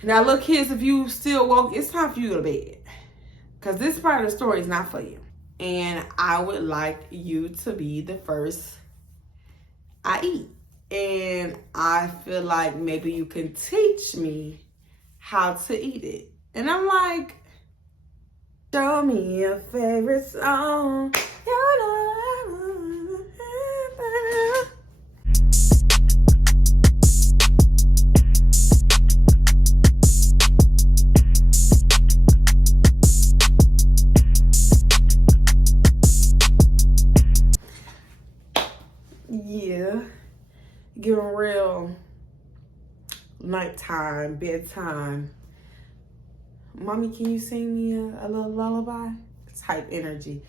Now look, kids, if you still woke, it's time for you to go to bed. Because this part of the story is not for you. And I would like you to be the first I eat. And I feel like maybe you can teach me how to eat it. And I'm like, show me your favorite song. Yeah, getting real nighttime, bedtime. Mommy, can you sing me a little lullaby? Type energy.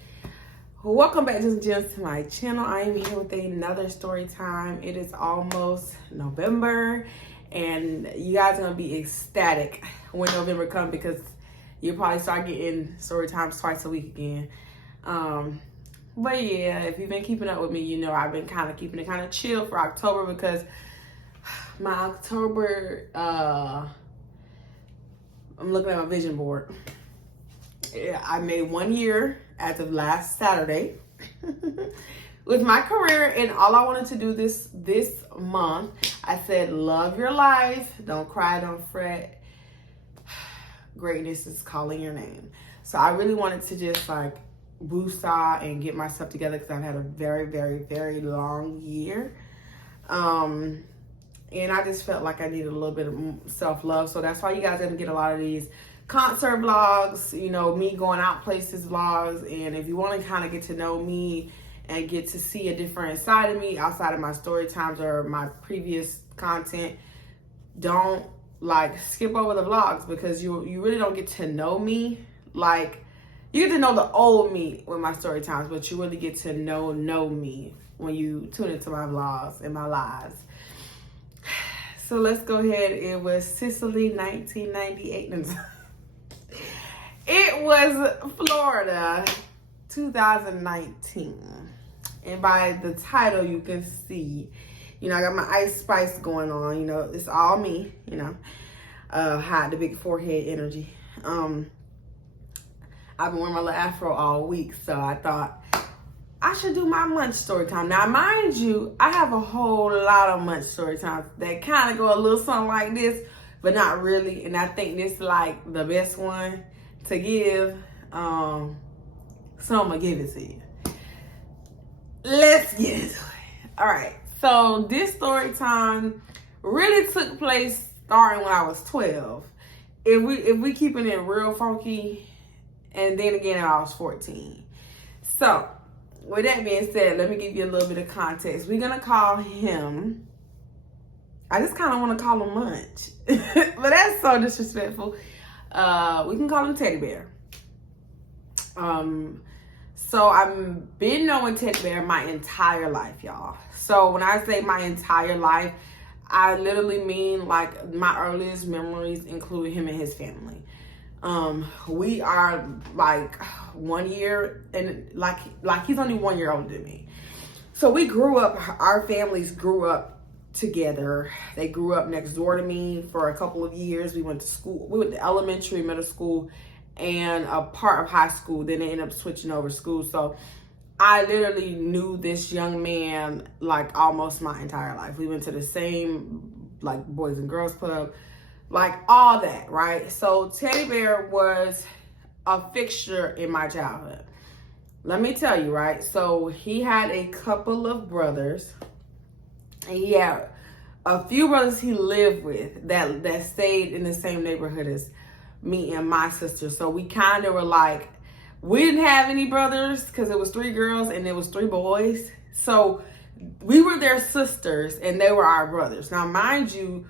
Welcome back, Jews and Jems, to my channel. I am here with another story time. It is almost November, and you guys are gonna be ecstatic when November comes because you'll probably start getting story times twice a week again. But yeah, if you've been keeping up with me, you know I've been kind of keeping it kind of chill for October because my October, I'm looking at my vision board. Yeah, I made 1 year as of last Saturday with my career, and all I wanted to do this month, I said, love your life, don't cry, don't fret. Greatness is calling your name. So I really wanted to just like boost and get myself together because I've had a very, very, very long year. And I just felt like I needed a little bit of self-love. So that's why you guys are gonna get a lot of these concert vlogs, you know, me going out places vlogs. And if you want to kind of get to know me and get to see a different side of me outside of my story times or my previous content, don't like skip over the vlogs because you really don't get to know me. Like, you get to know the old me with my story times, but you really get to know me when you tune into my vlogs and my lives. So let's go ahead. It was Sicily, 1998. It was Florida, 2019. And by the title, you can see, you know, I got my Ice Spice going on. You know, it's all me, you know. Hide the big forehead energy. I've been wearing my little afro all week, so I thought I should do my munch story time. Now, mind you, I have a whole lot of munch story times that kind of go a little something like this, but not really. And I think this is like the best one to give. So I'm gonna give it to you. Let's get into it. All right. So this story time really took place starting when I was 12. If we keeping it real funky. And then again, I was 14. So, with that being said, let me give you a little bit of context. We're going to call him, I just kind of want to call him Munch. But that's so disrespectful. We can call him Teddy Bear. So, I've been knowing Teddy Bear my entire life, y'all. So, when I say my entire life, I literally mean like my earliest memories include him and his family. We are like 1 year, and like he's only 1 year older than me. So we grew up, our families grew up together. They grew up next door to me for a couple of years. We went to school, we went to elementary, middle school, and a part of high school. Then they ended up switching over school. So I literally knew this young man like almost my entire life. We went to the same like Boys and Girls Club, like all that, right? So Teddy Bear was a fixture in my childhood. Let me tell you, right? So he had a couple of brothers, and he had a few brothers he lived with that stayed in the same neighborhood as me and my sister. So we kind of were like, we didn't have any brothers because it was 3 girls and it was 3 boys. So we were their sisters and they were our brothers. Now, mind you,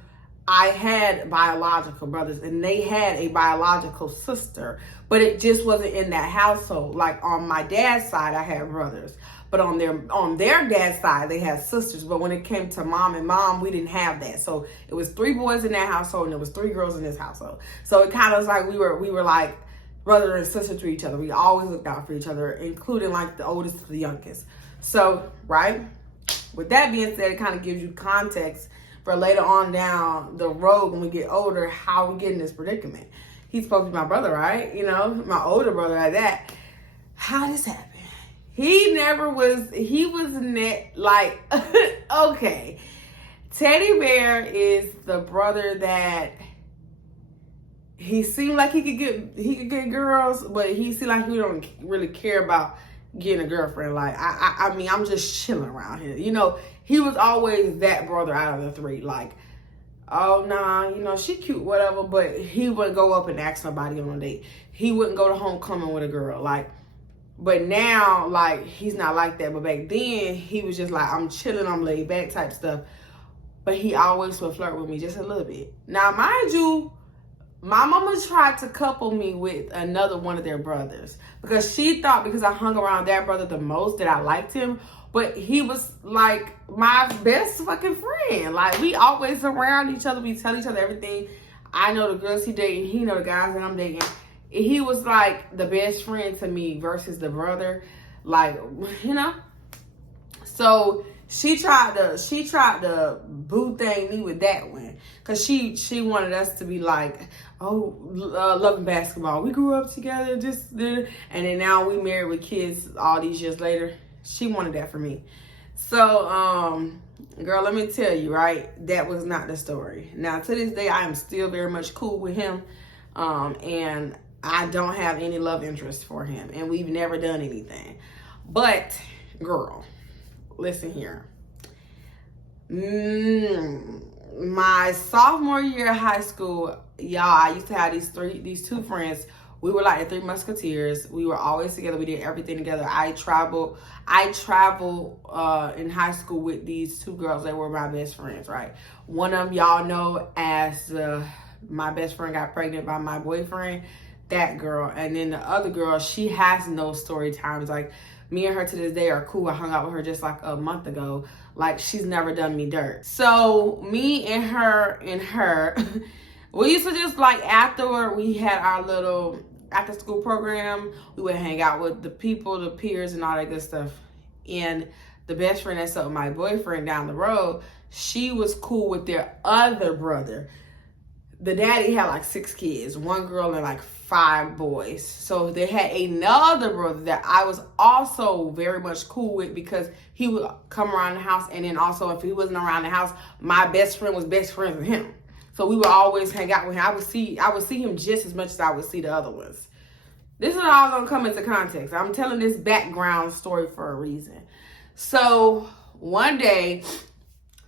I had biological brothers and they had a biological sister, but it just wasn't in that household. Like on my dad's side, I had brothers, but on their dad's side, they had sisters. But when it came to mom and mom, we didn't have that. So it was 3 boys in that household and it was 3 girls in this household. So it kind of was like we were like brother and sister to each other. We always looked out for each other, including like the oldest to the youngest. So, right? With that being said, it kind of gives you context for later on down the road when we get older, how we get in this predicament. He's supposed to be my brother, right? You know, my older brother at that. How this happened? He was net like, okay. Teddy Bear is the brother that he seemed like he could get girls, but he seemed like he don't really care about getting a girlfriend. Like, I mean, I'm just chilling around here. You know, he was always that brother out of the three. Like, oh, nah, you know, she cute, whatever, but he wouldn't go up and ask nobody on a date. He wouldn't go to homecoming with a girl. Like, but now, like, he's not like that. But back then, he was just like, I'm chilling, I'm laid back type stuff. But he always would flirt with me just a little bit. Now, mind you, my mama tried to couple me with another one of their brothers because she thought because I hung around that brother the most that I liked him. But he was like my best fucking friend. Like, we always around each other. We tell each other everything. I know the girls he dating. He know the guys that I'm dating. He was like the best friend to me versus the brother. Like, you know. So she tried to boo thing me with that one. Cause she wanted us to be like, oh, loving basketball. We grew up together, and then now we married with kids all these years later. She wanted that for me. So, girl, let me tell you, right? That was not the story. Now, to this day, I am still very much cool with him. And I don't have any love interest for him. And we've never done anything. But, girl, listen here. My sophomore year of high school, y'all, I used to have these two friends. We were like the Three Musketeers. We were always together. We did everything together. I traveled in high school with these two girls that were my best friends, right? One of them y'all know as my best friend got pregnant by my boyfriend, that girl. And then the other girl, she has no story times. Like, me and her to this day are cool. I hung out with her just like a month ago. Like, she's never done me dirt. So me and her, we used to just like afterward, we had our little after school program. We would hang out with the people, the peers and all that good stuff. And the best friend that's up my boyfriend down the road, she was cool with their other brother. The daddy had like 6 kids, 1 girl and like 5 boys. So they had another brother that I was also very much cool with because he would come around the house. And then also if he wasn't around the house, my best friend was best friends with him. So we would always hang out with him. I would see him just as much as I would see the other ones. This is all gonna come into context. I'm telling this background story for a reason. So one day,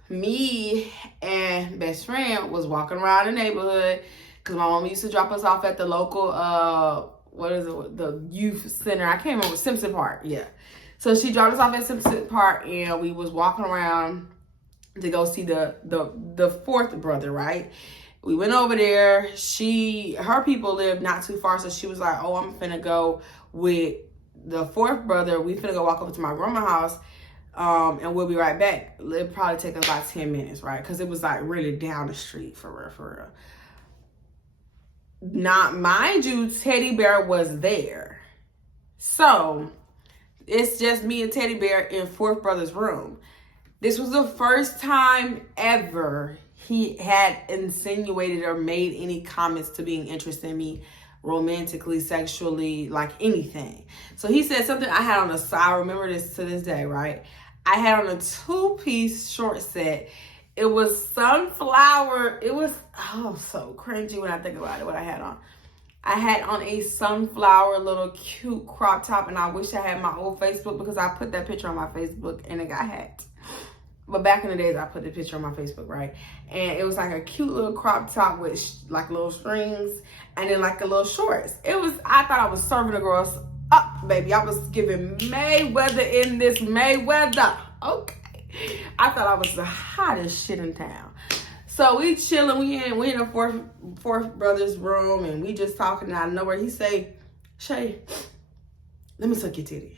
me and best friend was walking around the neighborhood because my mom used to drop us off at the local, the youth center. I can't remember, Simpson Park, yeah. So she dropped us off at Simpson Park and we was walking around to go see the fourth brother, right? We went over there. Her people lived not too far, so she was like, oh, I'm finna go with the fourth brother. We finna go walk over to my grandma's house. And we'll be right back. It'll probably take us about 10 minutes, right? Because it was like really down the street for real. Now, mind you, Teddy Bear was there. So it's just me and Teddy Bear in fourth brother's room. This was the first time ever he had insinuated or made any comments to being interested in me romantically, sexually, like anything. So he said something I had on I remember this to this day, right? I had on a 2-piece short set. It was sunflower. It was, so cringy when I think about it, what I had on. I had on a sunflower little cute crop top, and I wish I had my old Facebook because I put that picture on my Facebook and it got hacked. But back in the days, I put the picture on my Facebook, right? And it was like a cute little crop top with like little strings and then like a little shorts. I thought I was serving the girls up, baby. I was giving Mayweather in this Mayweather. Okay. I thought I was the hottest shit in town. So we chilling. We in the fourth brother's room and we just talking out of nowhere. He say, Shaye, let me suck your titty.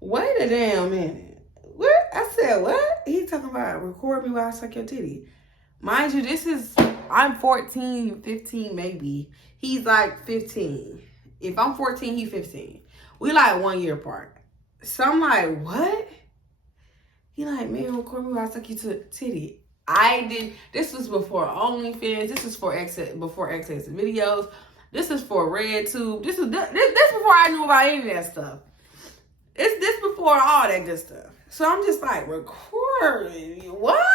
Wait a damn minute. What? I said, what? He talking about record me while I suck your titty. Mind you, I'm 14, 15 maybe. He's like 15. If I'm 14, he's 15. We like 1 year apart. So I'm like, what? He like, man, record me while I suck your titty. This was before OnlyFans. This was before access videos. This is for RedTube. This before I knew about any of that stuff. It's this before all that good stuff. So I'm just like, recording what?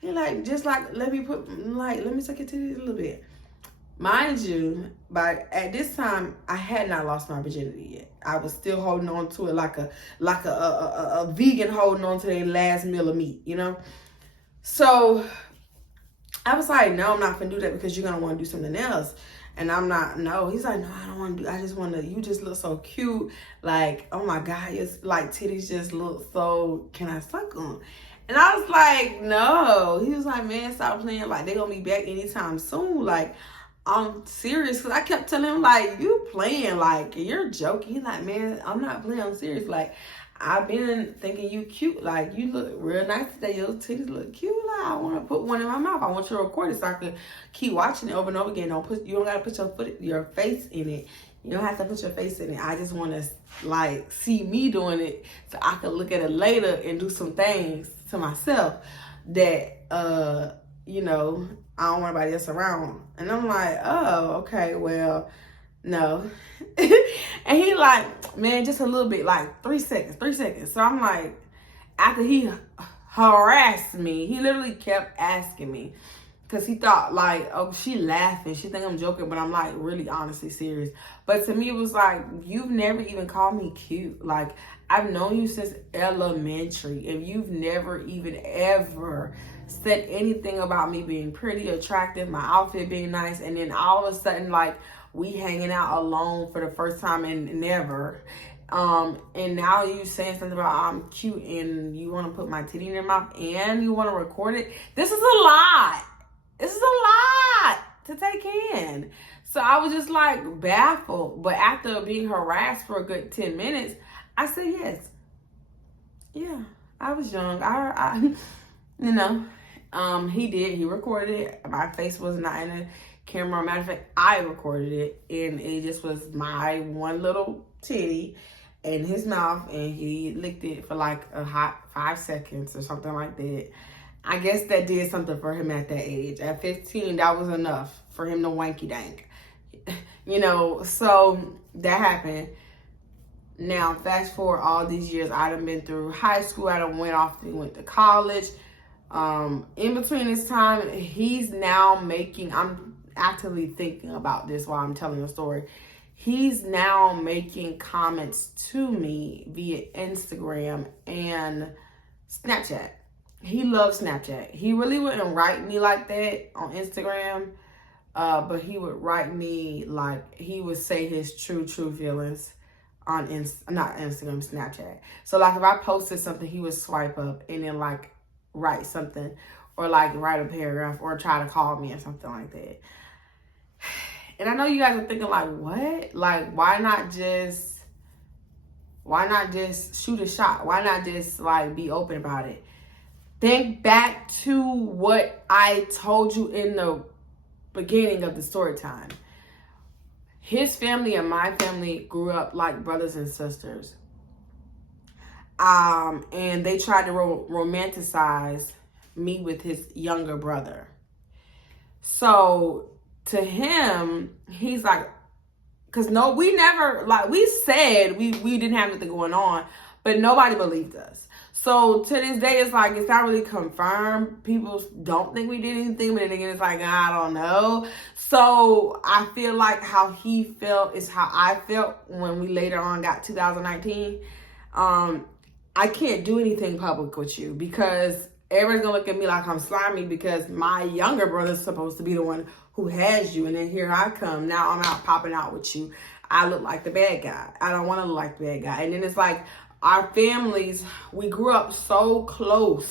He like, just like, let me suck it to you a little bit. Mind you, but at this time, I had not lost my virginity yet. I was still holding on to it like a vegan holding on to their last meal of meat, you know? So I was like, no, I'm not gonna do that because you're gonna want to do something else. And I'm not, no. He's like, no, I don't want to do, I just want to, you just look so cute. Like, oh my God, it's like titties just look so, can I suck on? And I was like, no. He was like, man, stop playing. Like, they gonna be back anytime soon. Like, I'm serious. Because I kept telling him, like, you playing. Like, you're joking. He's like, man, I'm not playing. I'm serious. Like, I've been thinking you cute. Like, you look real nice today. Your titties look cute. Like, I want to put one in my mouth. I want you to record it so I can keep watching it over and over again. You don't got to put your face in it. You don't have to put your face in it. I just want to, like, see me doing it so I can look at it later and do some things to myself that, you know, I don't want anybody else around. And I'm like, oh, okay, well, no. And he like, man, just a little bit, like 3 seconds. So I'm like, after he harassed me, he literally kept asking me. Because he thought like, oh, she laughing. She think I'm joking, but I'm like really honestly serious. But to me, it was like, you've never even called me cute. Like, I've known you since elementary. And you've never even ever said anything about me being pretty, attractive, my outfit being nice. And then all of a sudden, like, we hanging out alone for the first time and never. And now you saying something about I'm cute and you want to put my titty in your mouth and you want to record it. This is a lot. This is a lot to take in. So I was just like baffled. But after being harassed for a good 10 minutes, I said yes. Yeah, I was young. I you know, he recorded it. My face was not in the camera. Matter of fact, I recorded it. And it just was my one little titty in his mouth. And he licked it for like a hot 5 seconds or something like that. I guess that did something for him at that age. At 15, that was enough for him to wanky dank. You know, so that happened. Now, fast forward all these years, I done been through high school. I done went to college. In between this time, he's now I'm actively thinking about this while I'm telling the story. He's now making comments to me via Instagram and Snapchat. He loves Snapchat. He really wouldn't write me like that on Instagram, but he would write me like, he would say his true feelings on not Instagram, Snapchat. So like if I posted something, he would swipe up and then like write something or like write a paragraph or try to call me or something like that. And I know you guys are thinking like, what? Like, why not just shoot a shot? Why not just like be open about it? Think back to what I told you in the beginning of the story time. His family and my family grew up like brothers and sisters. And they tried to romanticize me with his younger brother. So to him, he's like, because we never, like, we said we didn't have anything going on, but nobody believed us. So to this day, it's like, it's not really confirmed. People don't think we did anything, but then again, it's like, I don't know. So I feel like how he felt is how I felt when we later on got 2019. I can't do anything public with you because everybody's gonna look at me like I'm slimy because my younger brother's supposed to be the one who has you. And then here I come. Now I'm out popping out with you. I look like the bad guy. I don't want to look like the bad guy. And then it's like, our families, we grew up so close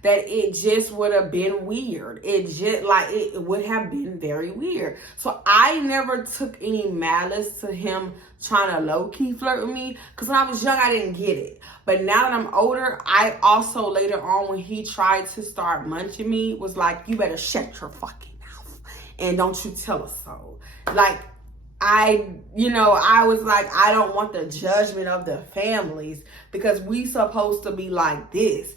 that it just would have been weird. It would have been very weird. So I never took any malice to him trying to low-key flirt with me. Because when I was young, I didn't get it. But now that I'm older, I also later on when he tried to start munching me was like, you better shut your fucking mouth. And don't you tell us so. Like, I was like, I don't want the judgment of the families because we supposed to be like this.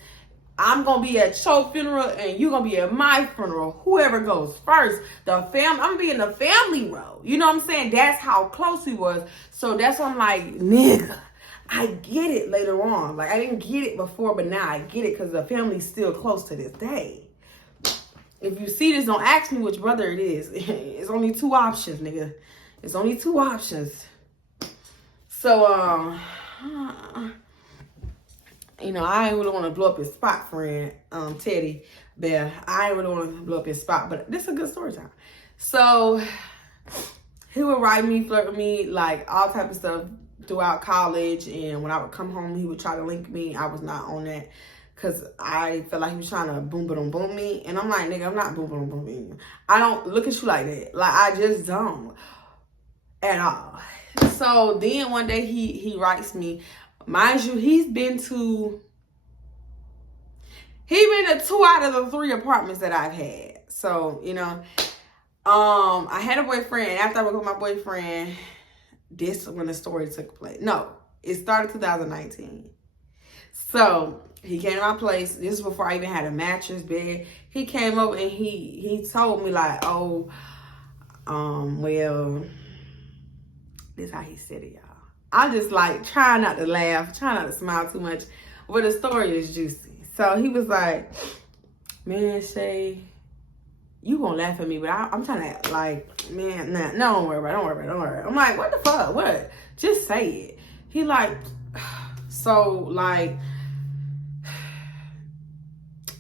I'm gonna be at your funeral and you're gonna be at my funeral. Whoever goes first, I'm gonna be in the family row. You know what I'm saying? That's how close we was. So that's why I'm like, nigga, I get it later on. Like, I didn't get it before, but now I get it because the family's still close to this day. If you see this, don't ask me which brother it is. It's only 2 options, nigga. It's only 2 options. So, you know, I ain't really want to blow up his spot, friend, Teddy Bear. I ain't really want to blow up his spot, but this is a good story time. So, he would write me, flirt with me, like all type of stuff throughout college. And when I would come home, he would try to link me. I was not on that because I felt like he was trying to boom me. And I'm like, nigga, I'm not booming you. I don't look at you like that. Like, I just don't at all. So then one day he writes me. Mind you, he's been to 2 out of the 3 apartments that I've had. So, you know, I had a boyfriend. After I broke up with my boyfriend, this when the story took place. No, it started 2019. So he came to my place. This is before I even had a mattress, bed. He came over and he told me like, oh, well, this is how he said it, y'all. I just like try not to laugh, try not to smile too much, but the story is juicy. So he was like, man, Shaye, you gonna laugh at me, but I'm trying to like, man, nah, no, don't worry about it. I'm like, what the fuck? What? Just say it. He like, so like,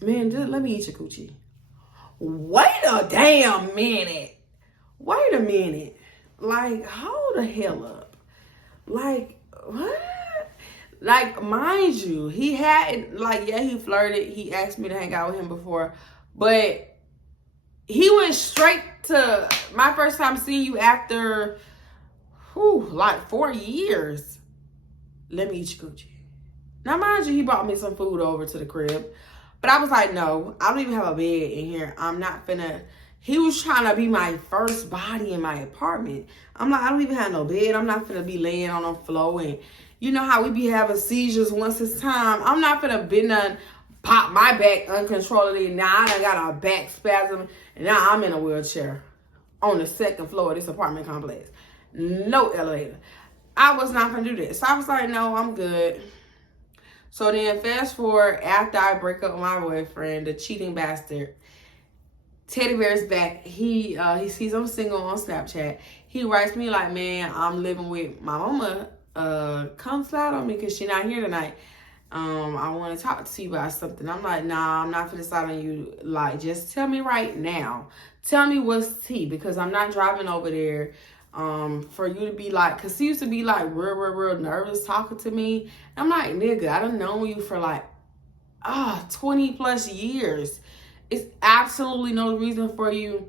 man, just let me eat your coochie. Wait a damn minute. Wait a minute. Like, hold the hell up. Like, what? Like, mind you, he had, like, yeah, he flirted. He asked me to hang out with him before. But he went straight to my first time seeing you after, like 4 years. Let me eat your coochie. Now, mind you, he brought me some food over to the crib. But I was like, no, I don't even have a bed in here. I'm not finna. He was trying to be my first body in my apartment. I'm like, I don't even have no bed. I'm not finna be laying on the floor. And you know how we be having seizures once it's time. I'm not finna be none, pop my back uncontrollably. Now I done got a back spasm. And now I'm in a wheelchair on the 2nd floor of this apartment complex. No elevator. I was not gonna do that. So I was like, no, I'm good. So then fast forward, after I break up with my boyfriend, the cheating bastard, Teddy Bear's back. He sees I'm single on Snapchat. He writes me like, man, I'm living with my mama. Come slide on me because she not here tonight. I want to talk to you about something. I'm like, nah, I'm not finna slide on you. Like, just tell me right now. Tell me what's tea because I'm not driving over there. For you to be like, cause he used to be like real nervous talking to me. I'm like, nigga, I done known you for like 20 plus years. It's absolutely no reason for you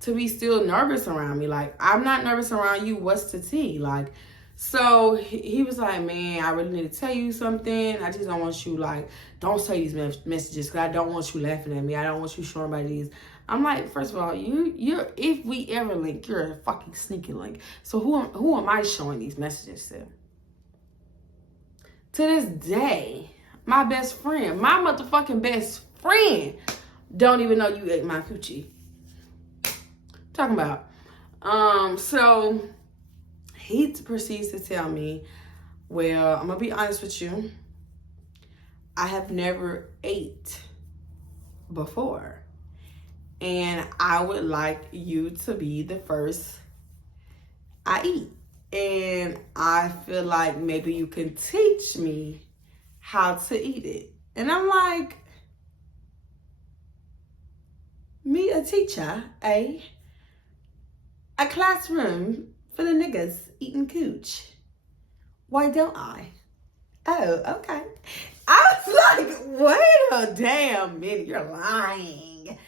to be still nervous around me. Like, I'm not nervous around you. What's the tea? Like, so he was like, man, I really need to tell you something. I just don't want you like, don't say these messages because I don't want you laughing at me. I don't want you showing by these. I'm like, first of all, you're if we ever link, you're a fucking sneaky link. So who am I showing these messages to? To this day, my best friend, my motherfucking best friend, don't even know you ate my coochie. Talking about. So he proceeds to tell me, well, I'm gonna be honest with you. I have never ate before. And I would like you to be the first I eat. And I feel like maybe you can teach me how to eat it. And I'm like, me a teacher, eh? A classroom full of niggas eating cooch. Why don't I? Oh, okay. I was like, wait a damn minute, you're lying.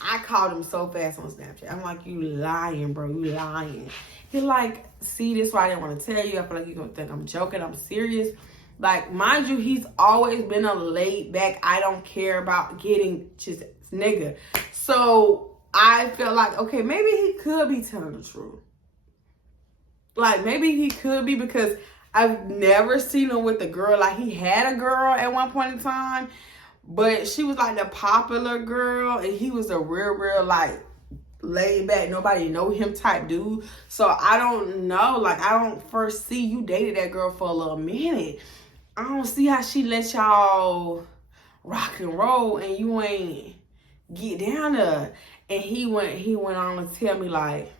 I called him so fast on Snapchat. I'm like, you lying, bro, you lying. He like, see, this is why I didn't want to tell you. I feel like you're going to think I'm joking. I'm serious. Like, mind you, he's always been a laid back, I don't care about getting just nigga. So I felt like, okay, maybe he could be telling the truth. Like, maybe he could be because I've never seen him with a girl. Like, he had a girl at one point in time. But she was like the popular girl, and he was a real like laid back, nobody know him type dude. So I don't know, like I don't foresee you dated that girl for a little minute. I don't see how she let y'all rock and roll and you ain't get down there. And he went on to tell me like,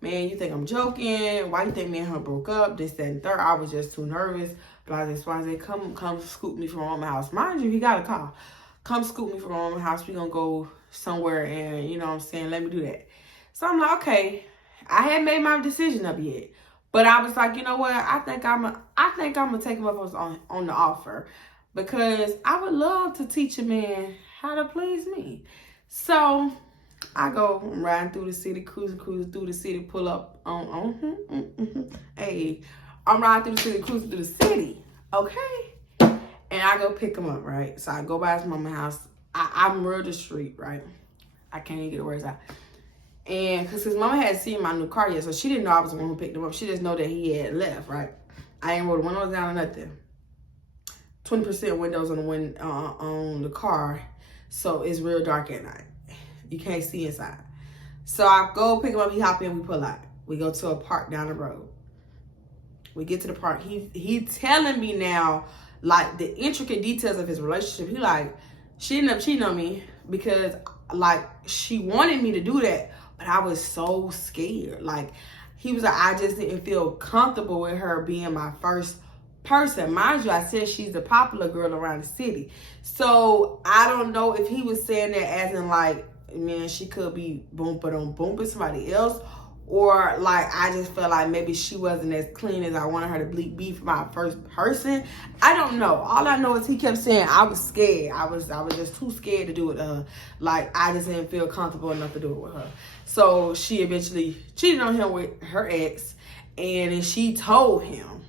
man, you think I'm joking? Why you think me and her broke up? This, that, and third. I was just too nervous. Blase, come scoop me from mama's house. Mind you, he got a car. Come scoop me from mama's house. We gonna go somewhere and, you know what I'm saying, let me do that. So I'm like, okay. I hadn't made my decision up yet. But I was like, you know what? I think I'm gonna take him up on the offer. Because I would love to teach a man how to please me. So I'm riding through the city, cruising through the city, pull up on hey, I'm riding through the city, cruising through the city, okay? And I go pick him up, right? So I go by his mama's house. I'm real discreet, right? I can't even get the words out. And because his mama hadn't seen my new car yet, so she didn't know I was the one who picked him up. She just know that he had left, right? I ain't rolled the windows down or nothing. 20% windows on the car, so it's real dark at night. You can't see inside. So I go pick him up, he hop in, we pull out. We go to a park down the road. We get to the park. He telling me now, like, the intricate details of his relationship. He like, she ended up cheating on me because, like, she wanted me to do that, but I was so scared. Like, he was like, I just didn't feel comfortable with her being my first person. Mind you, I said she's the popular girl around the city. So I don't know if he was saying that as in like, man, she could be bumping somebody else, or like I just felt like maybe she wasn't as clean as I wanted her to be for my first person. I don't know. All I know is he kept saying I was scared. I was just too scared to do it to her. Like I just didn't feel comfortable enough to do it with her. So she eventually cheated on him with her ex, and then she told him.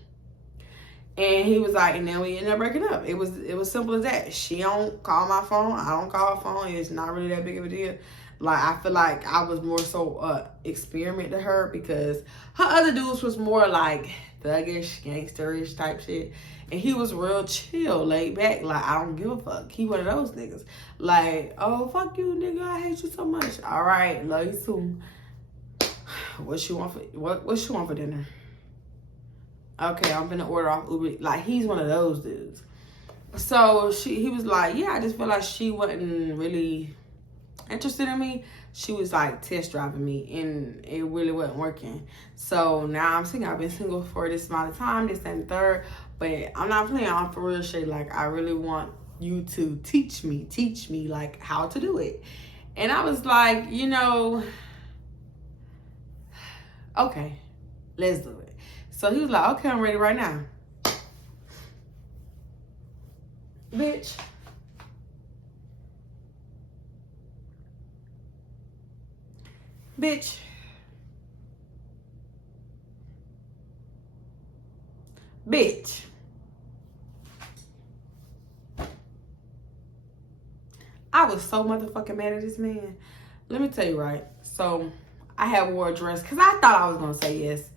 And he was like, and then we ended up breaking up. It was simple as that. She don't call my phone. I don't call her phone. It's not really that big of a deal. Like, I feel like I was more so experiment to her because her other dudes was more like thuggish, gangsterish type shit. And he was real chill, laid back. Like, I don't give a fuck. He one of those niggas. Like, oh, fuck you, nigga. I hate you so much. All right, love you soon. What you want for dinner? Okay, I'm gonna order off Uber. Like, he's one of those dudes. So he was like, yeah, I just feel like she wasn't really interested in me. She was like test driving me, and it really wasn't working. So now I'm single. I've been single for this amount of time, this and third. But I'm not playing on for real shit. Like, I really want you to teach me like how to do it. And I was like, you know, okay, let's do it. So he was like, okay, I'm ready right now. Bitch. Bitch. Bitch. I was so motherfucking mad at this man. Let me tell you, right? So I had wore a dress because I thought I was going to say yes.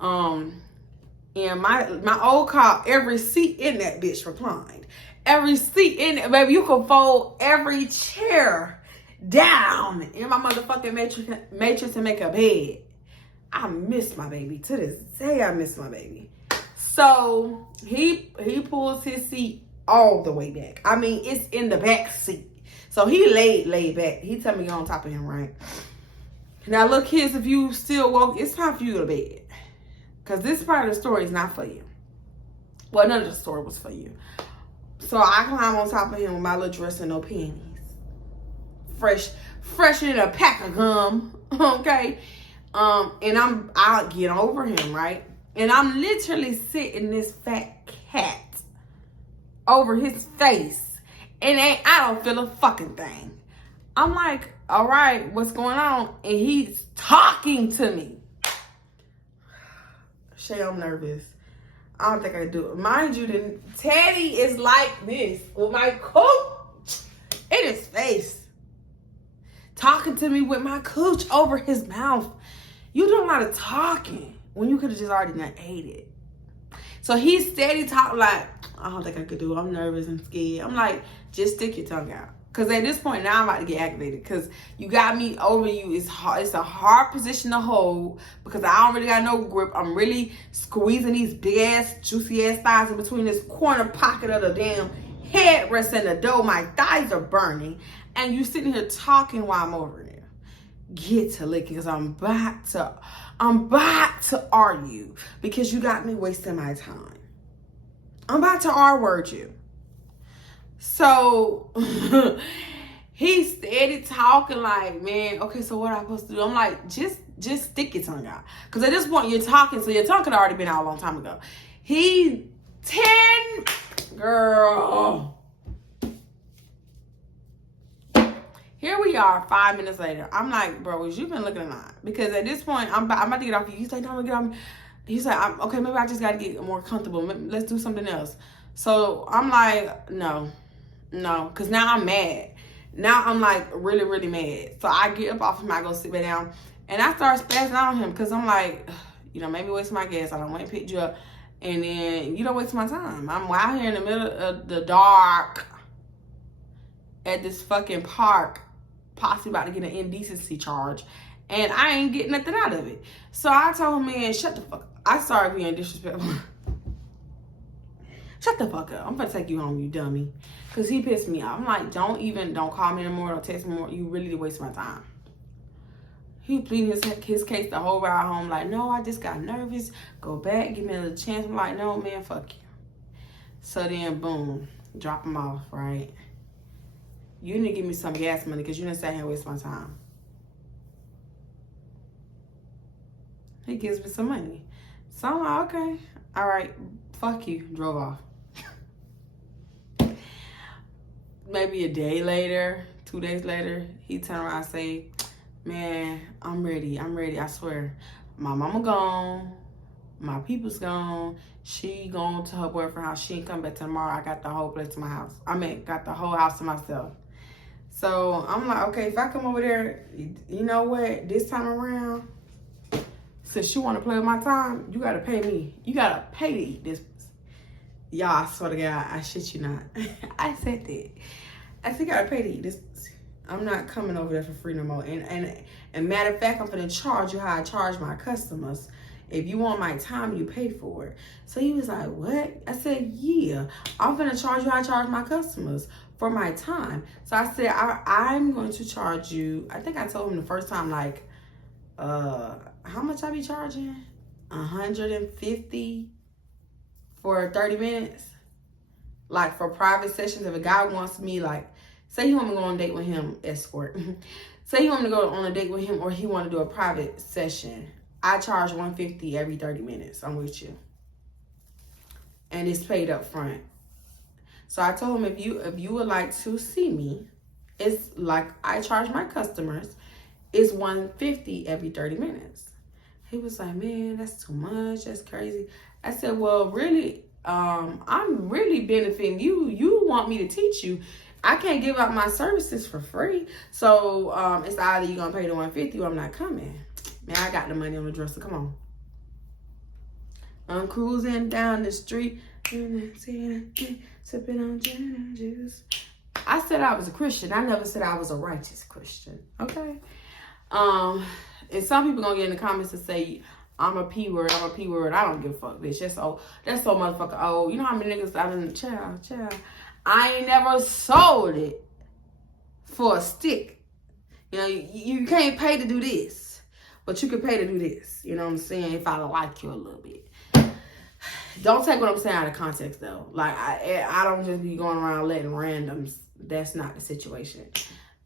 And my old car, every seat in that bitch reclined. Every seat in it, baby, you could fold every chair down in my motherfucking matrix and make a bed. I miss my baby. To this day, I miss my baby. So he pulls his seat all the way back. I mean, it's in the back seat. So he laid back. He tell me you're on top of him, right? Now look, kids, if you still woke, it's time for you to go to bed. Because this part of the story is not for you. Well, none of the story was for you. So I climb on top of him with my little dress and no panties. Fresh in a pack of gum. Okay? And I'll get over him, right? And I'm literally sitting this fat cat over his face. And I don't feel a fucking thing. I'm like, all right, what's going on? And he's talking to me. Shaye, I'm nervous. I don't think I can do it. Mind you, Teddy is like this with my cooch in his face. Talking to me with my cooch over his mouth. You doing a lot of talking when you could have just already not ate it. So he's steady talking like, I don't think I could do it. I'm nervous and scared. I'm like, just stick your tongue out. Because at this point, now I'm about to get activated. Because you got me over you. It's hard. It's a hard position to hold. Because I don't really got no grip. I'm really squeezing these big ass, juicy ass thighs in between this corner pocket of the damn headrest and the door. My thighs are burning. And you sitting here talking while I'm over there. Get to licking. Because I'm about to argue. Because you got me wasting my time. I'm about to R-word you. So he steady talking like, man, okay, so what am I supposed to do? I'm like, just stick your tongue out. Because at this point, you're talking, so your tongue could have already been out a long time ago. Girl. Here we are 5 minutes later. I'm like, bro, you been looking at mine? Because at this point, I'm about to get off you. He's like, don't get off me. He's like, okay, maybe I just got to get more comfortable. Let's do something else. So I'm like, no, because now I'm mad. Now I'm like really, really mad. So I get up off him, I go sit back down, and I start spazzing out on him because I'm like, you know, maybe waste my gas. I don't want to pick you up, and then you don't waste my time. I'm out here in the middle of the dark at this fucking park, possibly about to get an indecency charge, and I ain't getting nothing out of it. So I told him, man, shut the fuck up. I started being disrespectful. Shut the fuck up. I'm gonna take you home, you dummy. Because he pissed me off. I'm like, don't call me anymore. Don't text me anymore. You really waste my time. He pleaded his case the whole ride home. Like, no, I just got nervous. Go back. Give me another chance. I'm like, no, man, fuck you. So then, boom. Drop him off, right? You need to give me some gas money because you didn't sit here and waste my time. He gives me some money. So I'm like, okay. All right. Fuck you. Drove off. Maybe a day later, 2 days later, he turned around and say, man, I'm ready. I swear. My mama gone. My people's gone. She gone to her boyfriend's house. She ain't come back tomorrow. I got the whole place to my house. Got the whole house to myself. So I'm like, okay, if I come over there, you know what? This time around, since you want to play with my time, you got to pay me. You got to pay to eat this. Y'all, I swear to God, I shit you not. I said that. I said, you got to pay to eat this. I'm not coming over there for free no more. And matter of fact, I'm going to charge you how I charge my customers. If you want my time, you pay for it. So he was like, what? I said, yeah. I'm going to charge you how I charge my customers for my time. So I said, I'm going to charge you. I think I told him the first time, like, how much I be charging? $150 for 30 minutes. Like for private sessions, if a guy wants me, like, say he want me to go on a date with him, escort. Say he want me to go on a date with him, or he want to do a private session. I charge $150 every 30 minutes. I'm with you. And it's paid up front. So I told him, if you would like to see me, it's like I charge my customers, it's $150 every 30 minutes. He was like, man, that's too much. That's crazy. I said, well, really, I'm really benefiting you. You want me to teach you. I can't give out my services for free. So it's either you're going to pay the $150 or I'm not coming. Man, I got the money on the dresser. Come on. I'm cruising down the street. Sipping on gin and juice. I said I was a Christian. I never said I was a righteous Christian. Okay? And some people gonna get in the comments and say, I'm a P word. I don't give a fuck, bitch. That's so motherfucker old. You know how many niggas I done, child. I ain't never sold it for a stick. You know, you can't pay to do this, but you can pay to do this. You know what I'm saying? If I like you a little bit. Don't take what I'm saying out of context, though. Like, I don't just be going around letting randoms. That's not the situation.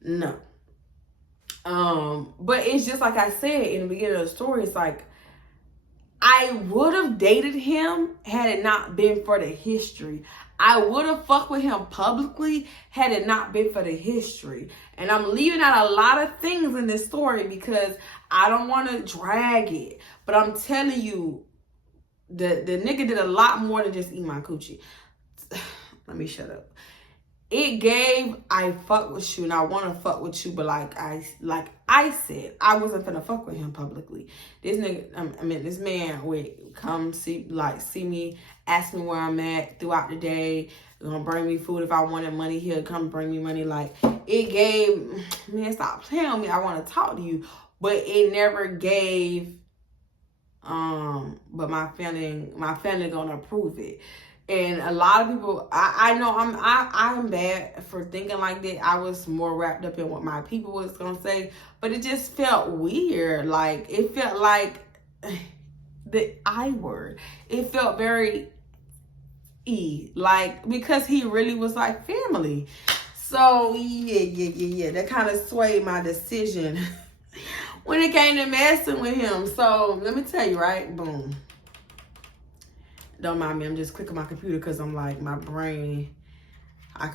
No. But it's just like I said in the beginning of the story, it's like, I would have dated him had it not been for the history. I would have fucked with him publicly had it not been for the history. And I'm leaving out a lot of things in this story because I don't want to drag it. But I'm telling you, the nigga did a lot more than just eat my coochie. Let me shut up. it gave, I fuck with you and I want to fuck with you, but like I said, I wasn't finna fuck with him publicly. This nigga, this man would come see me, ask me where I'm at throughout the day, gonna bring me food. If I wanted money, he'll come bring me money. Like, it gave, man, stop playing with me. I want to talk to you, but it never gave, but my family gonna approve it. And a lot of people, I know I'm bad for thinking like that. I was more wrapped up in what my people was gonna say, but it just felt weird. Like, it felt like the I word. It felt very like, because he really was like family. So yeah. That kind of swayed my decision when it came to messing with him. So let me tell you, right? Boom. Don't mind me, I'm just clicking my computer because I'm like, my brain, I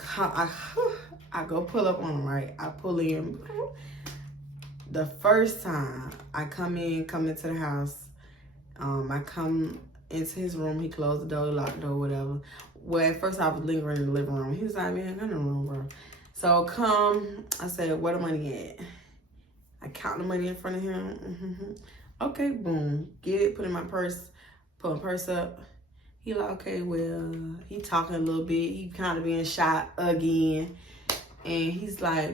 go pull up on him, right? I pull in. The first time I come into the house, I come into his room, he closed the door, locked the door, whatever. Well, at first I was lingering in the living room. He was like, man, come in the room, bro. So I said, where the money at? I count the money in front of him. Okay, boom, get it, put it in my purse, put my purse up. He like, okay, well, he talking a little bit. He kind of being shy again. And he's like,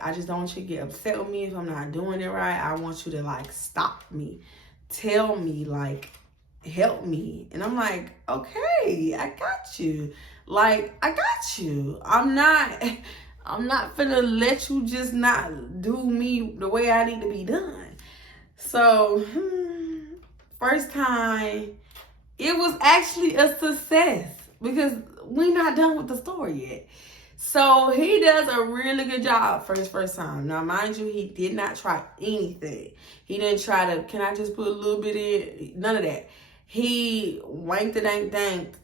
I just don't want you to get upset with me if I'm not doing it right. I want you to, like, stop me. Tell me, like, help me. And I'm like, okay, I got you. Like, I got you. I'm not finna let you just not do me the way I need to be done. So, first time, it was actually a success because we're not done with the story yet. So he does a really good job for his first time. Now, mind you, he did not try anything. He didn't try to, can I just put a little bit in? None of that. He wanked it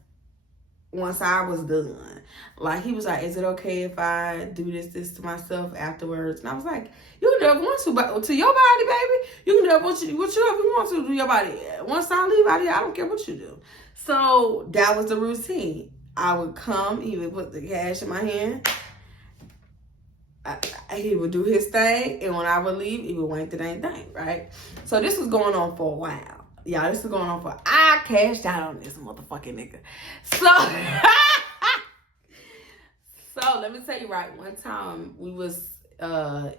once I was done. Like, he was like, is it okay if I do this to myself afterwards? And I was like, you can do whatever you want to, but to your body, baby. You can do whatever you want to do your body. Once I leave out here, I don't care what you do. So that was the routine. I would come, he would put the cash in my hand. He would do his thing, and when I would leave, he would wank the dang thing, right? So this was going on for a while. Yeah, this was going on I cashed out on this motherfucking nigga. So let me tell you, right, one time we was, I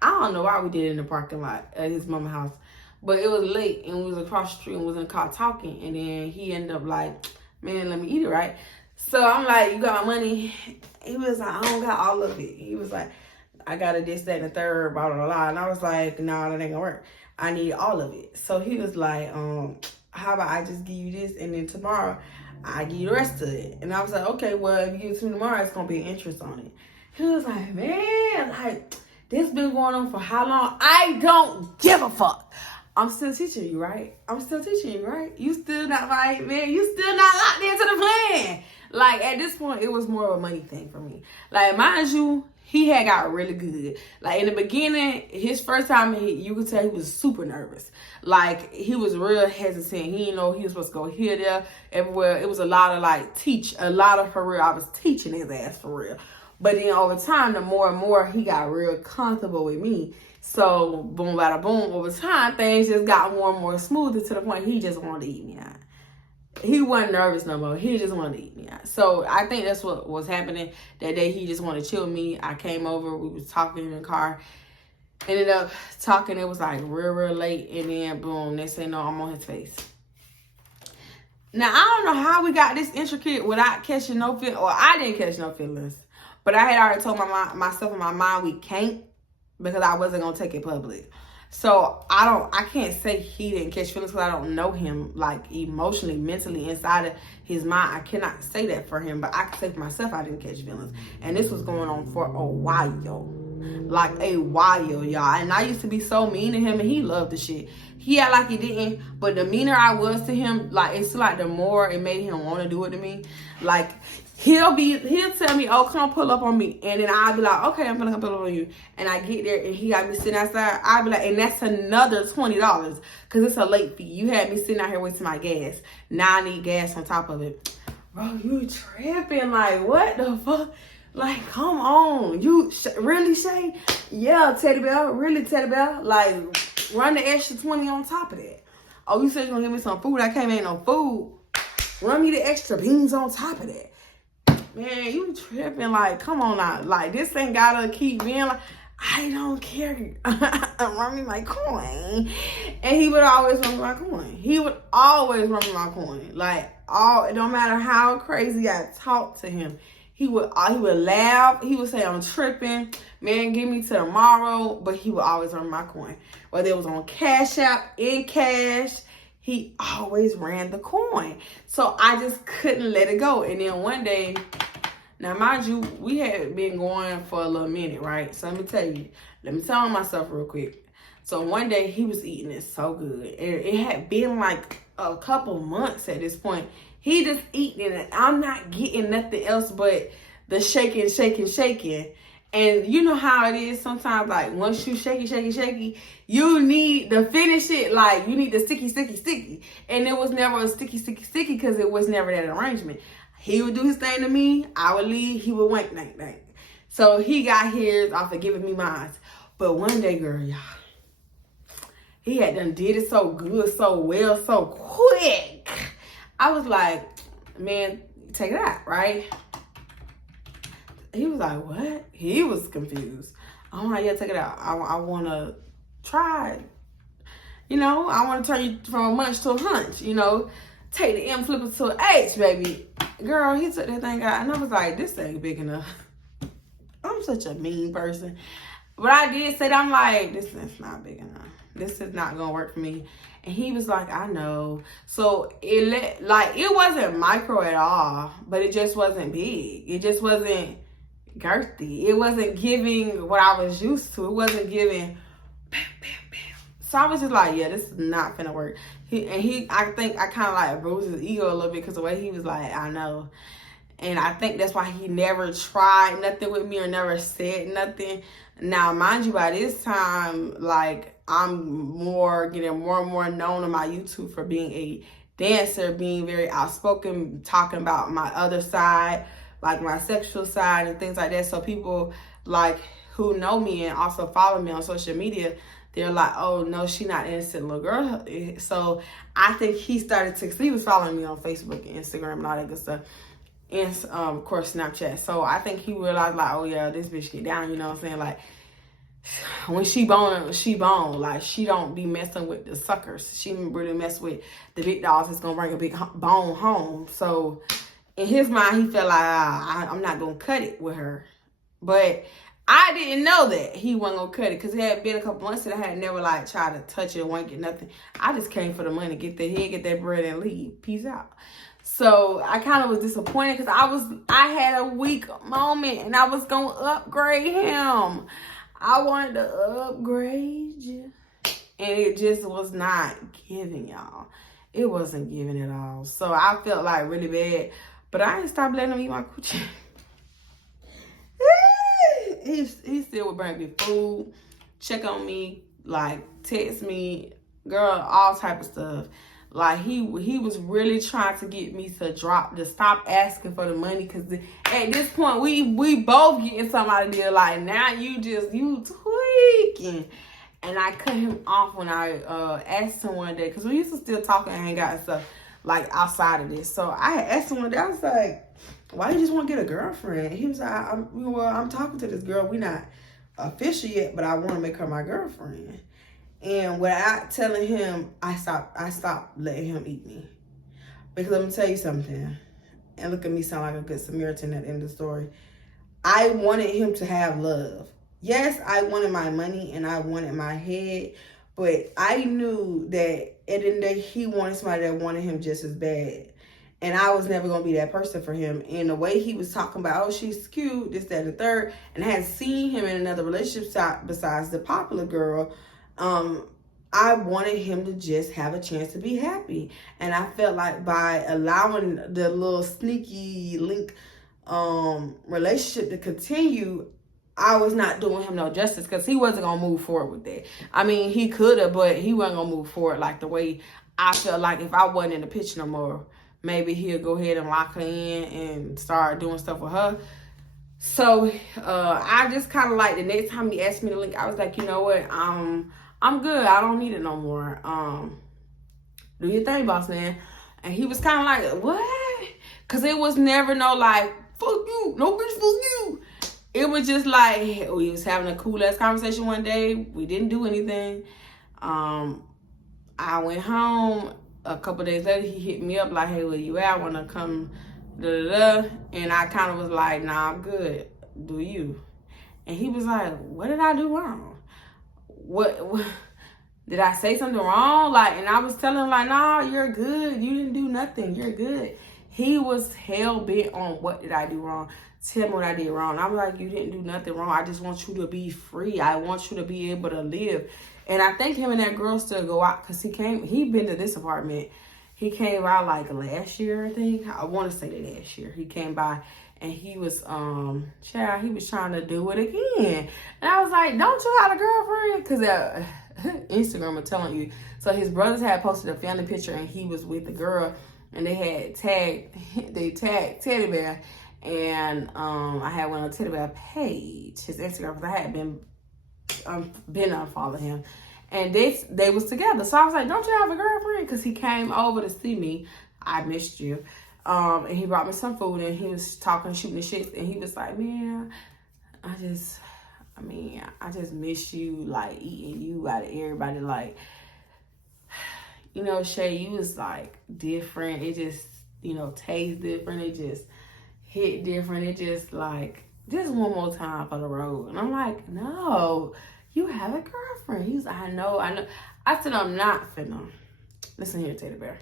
don't know why we did it in the parking lot at his mama's house, but it was late and we was across the street and was in the car talking, and then he ended up like, man, let me eat it, right? So I'm like, you got my money? He was like, I don't got all of it. He was like, I got a this, that, and the third, blah, blah, blah. And I was like, no, that ain't gonna work. I need all of it. So he was like, how about I just give you this, and then tomorrow I give you the rest of it. And I was like, okay, well, if you give it to me tomorrow, it's gonna be interest on it. He was like, man, like, this been going on for how long? I don't give a fuck. I'm still teaching you, right? You still not right, man. You still not locked into the plan. Like, at this point, it was more of a money thing for me. Like, mind you, he had got really good. Like, in the beginning, his first time, you could tell he was super nervous. Like, he was real hesitant. He didn't know he was supposed to go here, there, everywhere. It was a lot of, like, for real. I was teaching his ass for real. But then over time, the more and more he got real comfortable with me. So, boom, bada boom, over time, things just got more and more smoother to the point he just wanted to eat me out. He wasn't nervous no more. He just wanted to eat me out. So, I think that's what was happening that day. He just wanted to chill with me. I came over. We was talking in the car. Ended up talking. It was like real late. And then, boom, next thing you know, I'm on his face. Now, I don't know how we got this intricate without catching no feelings. Or I didn't catch no feelings. But I had already told myself in my mind we can't, because I wasn't going to take it public. So I can't say he didn't catch feelings because I don't know him, like, emotionally, mentally, inside of his mind. I cannot say that for him, but I can say for myself I didn't catch feelings. And this was going on for a while. Like, a while, y'all. And I used to be so mean to him, and he loved the shit. He act like he didn't, but the meaner I was to him, like, it's like the more it made him want to do it to me. Like, he'll tell me, oh, come pull up on me. And then I'll be like, okay, I'm gonna come pull up on you. And I get there and he got me sitting outside. I'll be like, and that's another $20 because it's a late fee. You had me sitting out here wasting my gas. Now I need gas on top of it. Bro, you tripping. Like, what the fuck? Like, come on. You really, Shaye? Yeah, teddy bear. Really, teddy bear? Like, run the extra 20 on top of that. Oh, you said you're going to give me some food. I can't make no food. Run me the extra beans on top of that. Man, you tripping. Like, come on now. Like, this ain't got to keep being like, I don't care. Run me my coin. And he would always run me my coin. He would always run me my coin. Like, it don't matter how crazy I talk to him. He would laugh. He would say, I'm tripping. Man, give me to tomorrow. But he would always run my coin. Whether it was on Cash App, in cash, he always ran the coin. So I just couldn't let it go. And then one day, now mind you, we had been going for a little minute, right? So let me tell myself real quick. So one day he was eating it so good. And it had been like a couple months at this point. He just eating it. I'm not getting nothing else but the shaking. And you know how it is sometimes, like, once you shaky, you need to finish it. Like, you need the sticky. And it was never a sticky because it was never that arrangement. He would do his thing to me. I would leave. He would wank. So he got his off of giving me mine. But one day, girl, y'all, he had done did it so good, so well, so quick. I was like, man, take it out, right? He was like, what? He was confused. I'm like, yeah, take it out. I want to try it. You know, I want to turn you from a munch to a hunch, you know. Take the M, flip it to an H, baby. Girl, he took that thing out, and I was like, this ain't big enough. I'm such a mean person. But I did say that, I'm like, this is not big enough. This is not going to work for me. And he was like, I know. So it wasn't micro at all, but it just wasn't big. It just wasn't girthy. It wasn't giving what I was used to. It wasn't giving bam. So I was just like, yeah, this is not gonna work. I think I kind of like bruised his ego a little bit because the way he was like, I know. And I think that's why he never tried nothing with me or never said nothing. Now, mind you, by this time, like, I'm getting more and more known on my YouTube for being a dancer, being very outspoken, talking about my other side, like my sexual side and things like that. So people like who know me and also follow me on social media, they're like, oh no, she not innocent little girl. So I think he was following me on Facebook and Instagram and all that good stuff. And of course Snapchat. So I think he realized like, oh yeah, this bitch get down, you know what I'm saying? Like, when she bone, she bone. Like, she don't be messing with the suckers. She really mess with the big dogs that's gonna bring a big bone home. So in his mind, he felt like, I'm not gonna cut it with her. But I didn't know that he wasn't gonna cut it because it had been a couple months that I had never like tried to touch it or wank it, nothing. I just came for the money, get the head, get that bread, and leave. Peace out. So I kind of was disappointed because I had a weak moment and I was gonna upgrade him. I wanted to upgrade you. And it just was not giving, y'all. It wasn't giving at all. So I felt like really bad. But I didn't stop letting him eat my coochie. He still would bring me food, check on me, like text me, girl, all type of stuff. Like he was really trying to get me to stop asking for the money, because at this point we both getting something out of there. Like, now you tweaking. And I cut him off when I asked him one day, because we used to still talk and hang out and stuff like outside of this. So I had asked him one day, I was like, why you just want to get a girlfriend? He was like, I'm talking to this girl. We not official yet, but I want to make her my girlfriend. And without telling him, I stopped letting him eat me. Because let me tell you something. And look at me sound like a good Samaritan at the end of the story. I wanted him to have love. Yes, I wanted my money and I wanted my head. But I knew that at the end of the day, he wanted somebody that wanted him just as bad. And I was never going to be that person for him. And the way he was talking about, oh, she's cute, this, that, and the third. And I had seen him in another relationship besides the popular girl. I wanted him to just have a chance to be happy. And I felt like by allowing the little sneaky link relationship to continue, I was not doing him no justice, because he wasn't going to move forward with that. I mean, he could have, but he wasn't going to move forward like the way I felt like if I wasn't in the picture no more. Maybe he'll go ahead and lock her in and start doing stuff with her. So I just kind of like, the next time he asked me to link, I was like, you know what, I'm good. I don't need it no more. Do your thing, boss man. And he was kind of like, what? Because it was never no like, fuck you, no bitch, fuck you. It was just like, we was having a cool ass conversation one day. We didn't do anything. I went home. A couple days later, he hit me up like, hey, where you at? I want to come, da-da-da. And I kind of was like, nah, I'm good. Do you? And he was like, what did I do wrong? What did I say something wrong? Like, and I was telling him like, nah, you're good. You didn't do nothing. You're good. He was hell bent on what did I do wrong? Tell me what I did wrong. I'm like, you didn't do nothing wrong. I just want you to be free. I want you to be able to live. And I think him and that girl still go out because he been to this apartment. He came by like last year, I think. I want to say that last year. He came by and he was, child, he was trying to do it again. And I was like, don't you have a girlfriend? Because Instagram was telling you. So his brothers had posted a family picture and he was with the girl. And they had tagged Teddy Bear. And I had went on Teddy Bear page, his Instagram, because I had been unfollowing him. And they was together. So I was like, don't you have a girlfriend? Because he came over to see me. I missed you. And he brought me some food and he was talking, shooting the shit. And he was like, man, I just miss you, like eating you out of everybody. Like, you know, Shaye, you was like different. It just, you know, tastes different. It just hit different. It just like, just one more time for the road. And I'm like, no, you have a girlfriend. He's, I know. I said, I'm not finna. Listen here, Teddy Bear.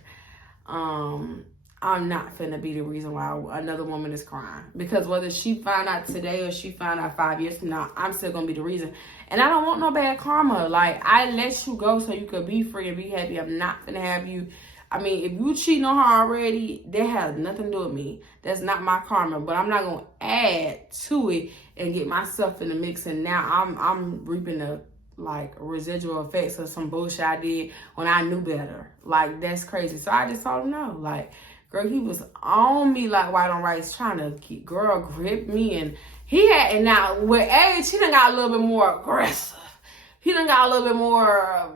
I'm not finna be the reason why another woman is crying. Because whether she find out today or she find out 5 years from now, I'm still gonna be the reason. And I don't want no bad karma. Like, I let you go so you could be free and be happy. I'm not finna have you. I mean, if you cheating on her already, that has nothing to do with me. That's not my karma. But I'm not gonna add to it and get myself in the mix. And now I'm reaping the like residual effects of some bullshit I did when I knew better. Like, that's crazy. So I just told him no. Like, girl, he was on me like white on rice, trying to keep, girl, grip me. And he had, and now with age, he done got a little bit more aggressive. He done got a little bit more,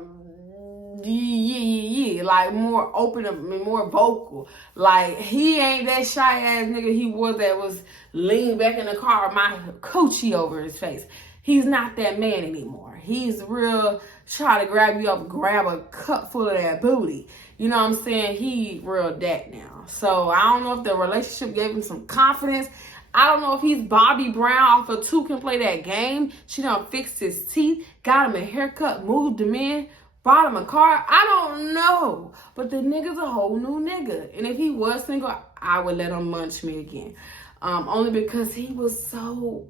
like more open and more vocal. Like, he ain't that shy ass nigga he was that was leaning back in the car with my coochie over his face. He's not that man anymore. He's real, try to grab you up, grab a cup full of that booty. You know what I'm saying? He real that now. So I don't know if the relationship gave him some confidence. I don't know if he's Bobby Brown off of 2 Can Play That Game. She done fixed his teeth, got him a haircut, moved him in, bought him a car. I don't know. But the nigga's a whole new nigga. And if he was single, I would let him munch me again. Only because he was so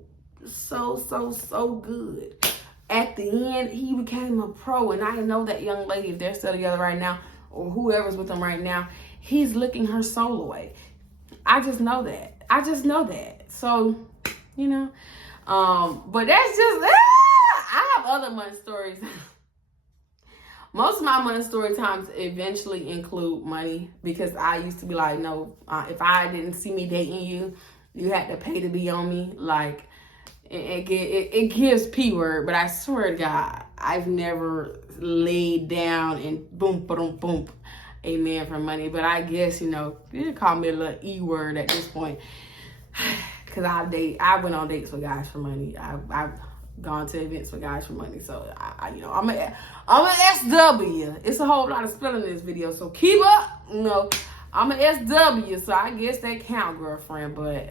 good. At the end, he became a pro. And I know that young lady, if they're still together right now, or whoever's with him right now, he's licking her soul away. I just know that. So, you know. But that's just, I have other money stories. Most of my money story times eventually include money, because I used to be like, no, if I didn't see me dating you, you had to pay to be on me. Like, it gives P word, but I swear to God, I've never laid down and boom, a man for money. But I guess, you know, you can call me a little E word at this point. Because I went on dates with guys for money. I've gone to events with guys for money. So, you know, I'm an SW. It's a whole lot of spelling in this video. So keep up. You know, I'm an SW. So I guess that count, girlfriend. But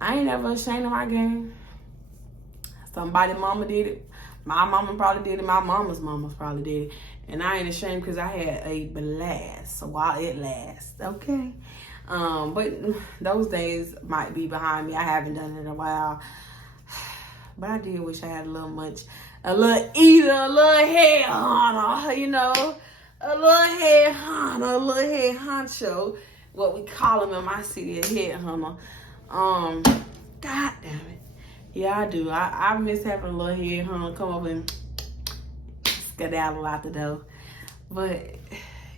I ain't ever ashamed of my game. Somebody mama did it. My mama probably did it. My mama's probably did it. And I ain't ashamed because I had a blast while it lasts. Okay. But those days might be behind me. I haven't done it in a while. But I did wish I had a little munch, a little eater, a little head hunter, you know. A little head hunter, a little head honcho. What we call him in my city, a head hunter. God damn it. Yeah, I do. I miss having a little head hunter come up and skedaddle out the door. But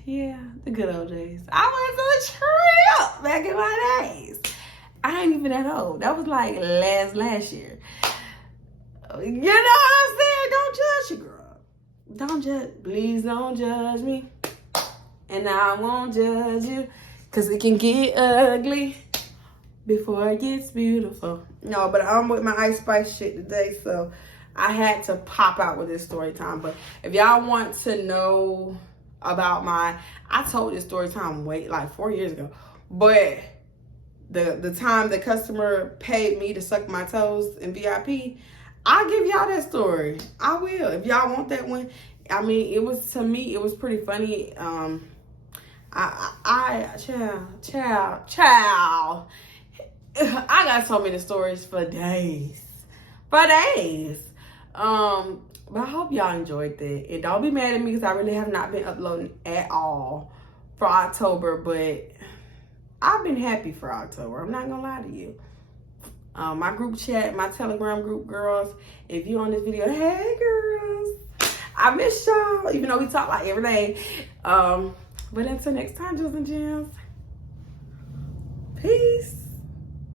yeah, the good old days. I went to a trip back in my days. I ain't even that old. That was like last year. You know what I'm saying? Don't judge your girl. Don't judge. Please don't judge me. And I won't judge you. Because it can get ugly before it gets beautiful. No, but I'm with my Ice Spice shit today, so I had to pop out with this story time. But if y'all want to know about I told this story time like 4 years ago. But the time the customer paid me to suck my toes in VIP, I'll give y'all that story. I will. If y'all want that one. I mean, to me, it was pretty funny. Child. I got so many stories for days. But I hope y'all enjoyed that. And don't be mad at me because I really have not been uploading at all for October. But I've been happy for October. I'm not going to lie to you. My group chat, my Telegram group, girls, if you're on this video, hey, girls. I miss y'all, even though we talk like every day. But until next time, Jews and Jems. Peace.